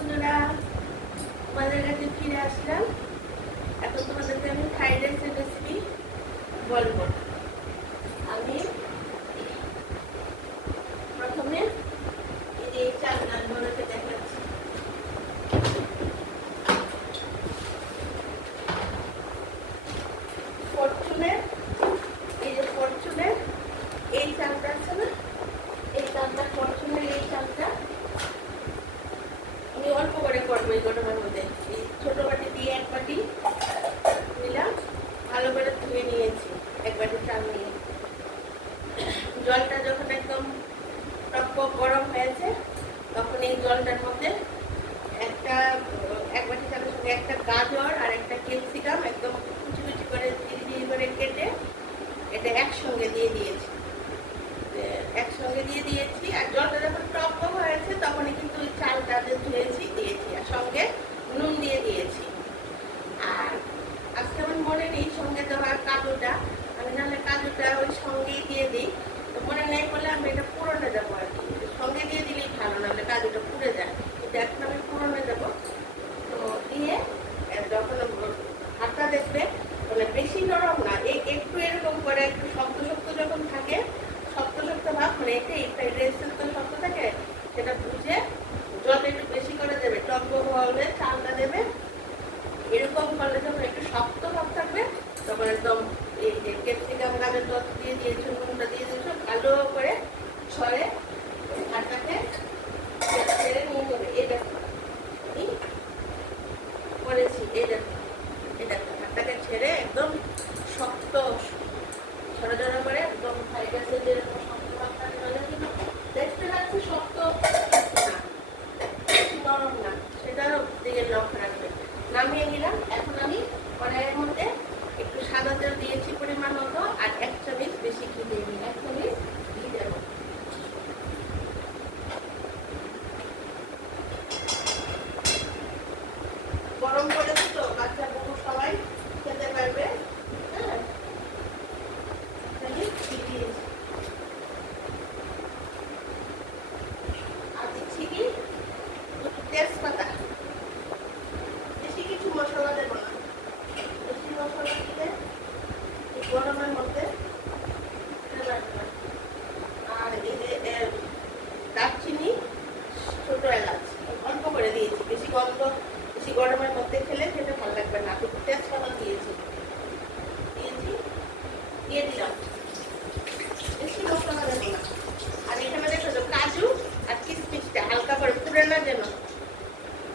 বন্ধুরা, তোমাদের কাছে ফিরে আসলাম। এখন তোমাদেরকে আমি ফ্রাইড রাইসের রেসিপি বলবো। আমি প্রথমে এই চাল ডালগুলোকে দেখাচ্ছি। ফরচুনের এই যে ফরচুনের এই চালটা আছে না, এই চালটা ফরচুনের এই চালটা আমি অল্প করে করবো। এই গরমের মধ্যে এই ছোট বাটি দিয়ে এক বাটি নিলাম, ভালো করে ধুয়ে নিয়েছি। এক বাটি চাল নিয়ে জলটা যখন একদম টক গরম হয়েছে তখন এই জলটার মধ্যে এক বাটি চালের সঙ্গে একটা গাজর আর একটা ক্যাপসিকাম একদম কুচি কুচি করে ঝিরি করে কেটে এটা একসঙ্গে দিয়ে দিয়েছি। আর জলটা যখন টক হয়েছে তখনই কিন্তু ওই চালটা যে ধুয়েছি দিয়েছি, আর সঙ্গে নুন দিয়ে দিয়েছি। আর আজকে আমার মনে নেই সঙ্গে দেওয়ার কাজুটা, আমি নাহলে কাজুটা ওই সঙ্গেই দিয়ে দিই। তো মনে নেই বলে আমি এটা পুরোনো দেবো আর কি, সঙ্গে দিয়ে দিলেই ভালো, নাহলে কাজুটা পুড়ে যায়। কিন্তু এখন আমি পুরোনো দেবো। তো দিয়ে যখন হাতটা দেখবে মানে বেশি নরম না, একটু এরকম করে একটু শক্ত শক্ত যখন থাকে, শক্ত শক্ত ভাব মানে এটাই ফ্রাইড রাইসের তো শক্ত থাকে, সেটা বুঝে জলটা একটু বেশি করে দেবে। টক হলে চালটা দেবে, এরকম করলে যখন একটু শক্ত ভাব থাকবে তখন একদম এই যে ক্যাপসিকাম গাজর টক দিয়ে দিয়েছো, নুনটা দিয়ে দিয়েছো, ভালো করে ছড়ে ভাতটাকে ছেড়ে নিয়ে নেবে। এই দেখো আমি করেছি, এই দেখো ভাতটাকে ছেড়ে একদম শক্ত ঝরা করে একদম ফ্রাইড রাইসের যেরকম শক্ত ভাবটা মানে কিন্তু দেখতে পাচ্ছি শক্ত না, নরম না, সেটার দিকে লক্ষ্য রাখবে। নামিয়ে নিলাম। এখন আমি কড়াইয়ের মধ্যে একটু সাদা তেল দিয়েছি পরিমাণ মতো, আর 1 চামচ বেশি ঘি দিয়ে দিই। 1 চামচ ঘি দেবো। গরম করেছি তো বাচ্চা বউ সবাই খেতে পারবে। হ্যাঁ, ঘি দিয়েছি। আর দিচ্ছি কি তেজপাতা। বেশি কিছু মশলা দেবো না, বেশি মশলা দিলে গরমের মধ্যে আর এই যে দারচিনি, ছোট এলাচ অল্প করে দিয়েছি, বেশি গরমের মধ্যে খেলে সেটা ভালো লাগবে না। তেজপাতা দিয়ে দিলাম, বেশি মশলা দেবো না। আর এখানে দেখো কাজু আর কিশমিশটা হালকা করে পুড়ে না যেন,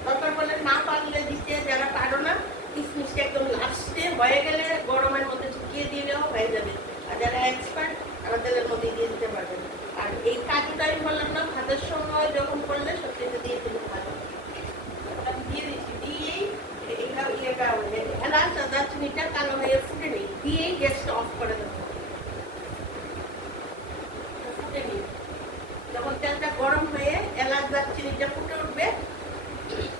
দরকার বলে না পারলে দিতে, যারা পারো না কিশমিশটা একদম লাস্টে হয়ে গেলে গরমের মধ্যে ঢুকিয়ে দিলেও হয়ে যাবে। আর যারা এক্সপার্ট তারা তেলের মধ্যে দিয়ে দিতে পারবেন। আর এই কাজুটা আমি বললাম না, ভাতের সময় যখন করলে সবজিটা দিয়ে দিলে ভালো। আমি দিয়ে দিচ্ছি, দিয়েই এলাচ আর দারচিনিটা কালো হয়ে ফুটে নেই, দিয়েই গ্যাসটা অফ করে দেবো। ফুটে নিই, যখন তেলটা গরম হয়ে এলাচ দারচিনিটা ফুটে উঠবে,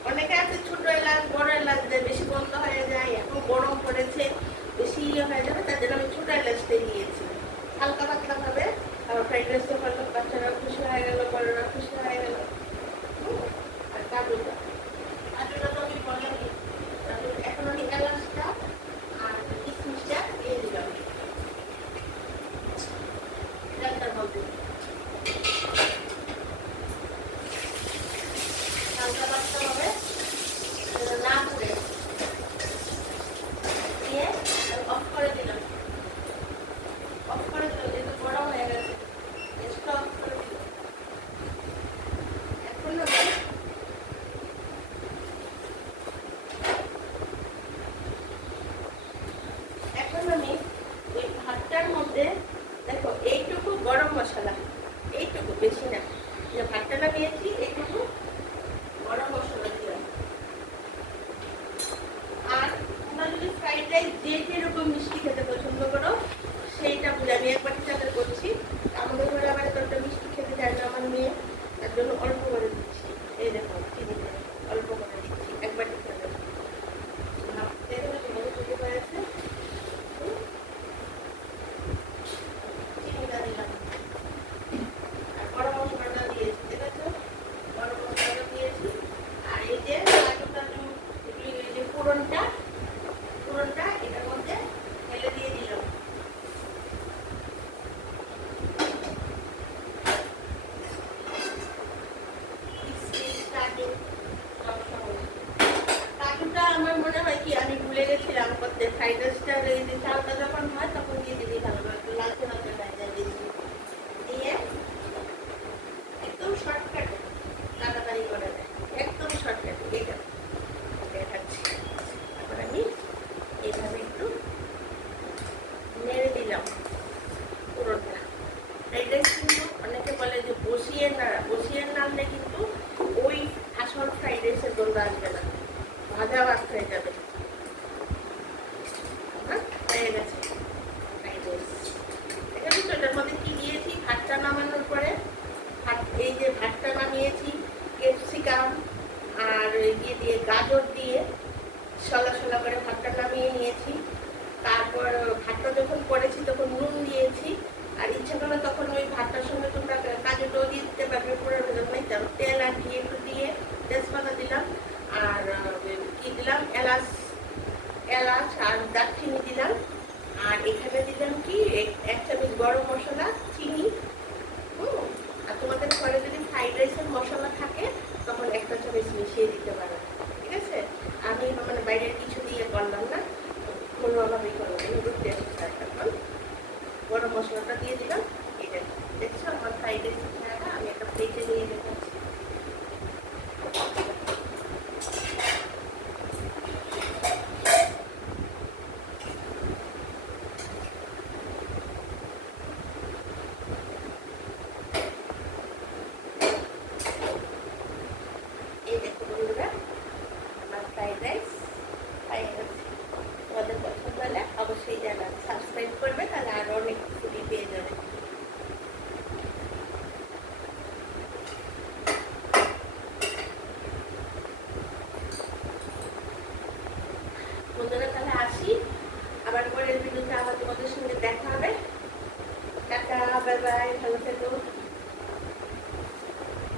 অনেকে আছে ছোট এলাচ বড় এলাচ দেয়, বেশি গন্ধ হয়ে যায়, এখন গরম পড়েছে বেশি হয়ে যাবে, তার জন্য আমি ছোট এলাচটাই দিয়েছি। হালকা পাতলা ভাবে আবার ফ্রাইড রাইসটা করলো, বাচ্চারা খুশি হয়ে গেল, বড়রা খুশি হয়ে গেল। আর কাজুটা তো আমি বললামই, এখন আমি এলাচটা আর কিশমিশটা দিয়ে দিলাম তেলটার মধ্যে। হালকা পাতলা হবে না পুড়ে, দিয়ে অফ করে দিলাম। যেহেতু গরম হয়ে গেছে, গ্যাসটা অফ করে দিলাম। এখন আমি ওই ভাতটার মধ্যে দেখো এইটুকু গরম মশলা, এইটুকু বেশি না, যে ভাতটা নামিয়েছি এইটুকু গরম মশলা দিলাম। লাগে সবসময়। কাজুটা আমার মনে হয় কি আমি ভুলে গেছিলাম করতে, ফ্রাইড রাইসটা এই যে চালটা যখন হয় তখন দিয়ে দিলেই ভালো হয়, একটু লালচে লালচে ভাজা দিয়েছি, দিয়ে একদম শর্টকাটে তাড়াতাড়ি করে দেয়, একদম শর্টকাটে এটা দেখাচ্ছি। তারপর আমি এইভাবে একটু নেড়ে দিলাম পুরোটা। ফ্রাইড রাইস কিন্তু অনেকে বলে যে বসিয়ে নাড়া, বসিয়ে নাড়লে কিন্তু ওই আসল ফ্রাইড রাইসের গন্ধ আসবে না, ভাজা ভাজ হয়ে যাবে। হয়ে গেছে ফ্রাইড রাইস। দেখেছি তো এটার মধ্যে কি দিয়েছি, ভাতটা নামানোর পরে এই যে ভাতটা নামিয়েছি, ক্যাপসিকাম আর ইয়ে দিয়ে গাজর দিয়ে সলা সলা করে ভাতটা নামিয়ে নিয়েছি। তারপর ভাতটা যখন করেছি তখন নুন দিয়েছি, আর ইচ্ছা করলে তখন ওই ভাতটার সঙ্গে তোমরা কাজুটাও দিয়ে দিতে পারবে, পুরো নাই তেল আর ঘি একটু দিয়ে তেজপাতা দিলাম, আর কি দিলাম এলাচ আর দারচিনি দিলাম, আর এখানে দিলাম কি 1 চামচ গরম মশলা, চিনি। আর তোমাদের ঘরে যদি ফ্রাইড রাইসের মশলা থাকে তখন 1 চামচ মিশিয়ে দিতে পারো, ঠিক আছে। আমি মানে বাইরের কিছু দিয়ে করলাম না, কোনোভাবেই করলাম, এখন গরম মশলাটা দিয়ে দিলাম। এটা দেখছো আমার ফ্রাইড রাইসের খেয়াটা আমি একটা প্লেটে নিয়ে রেখেছি। এই দেখো বন্ধুরা, আমার ফ্রাইড রাইস হয়ে গেছে। তোমাদের পছন্দ হলে অবশ্যই জানান, সাবস্ক্রাইব করবে, তাহলে আরো অনেক ফুটি পেয়ে যাবে। বন্ধুরা তাহলে আসি, আবার পরের ভিডিওতে আবার তোমাদের সঙ্গে দেখা হবে। টাটা, বাই বাই, ভালো থেকো।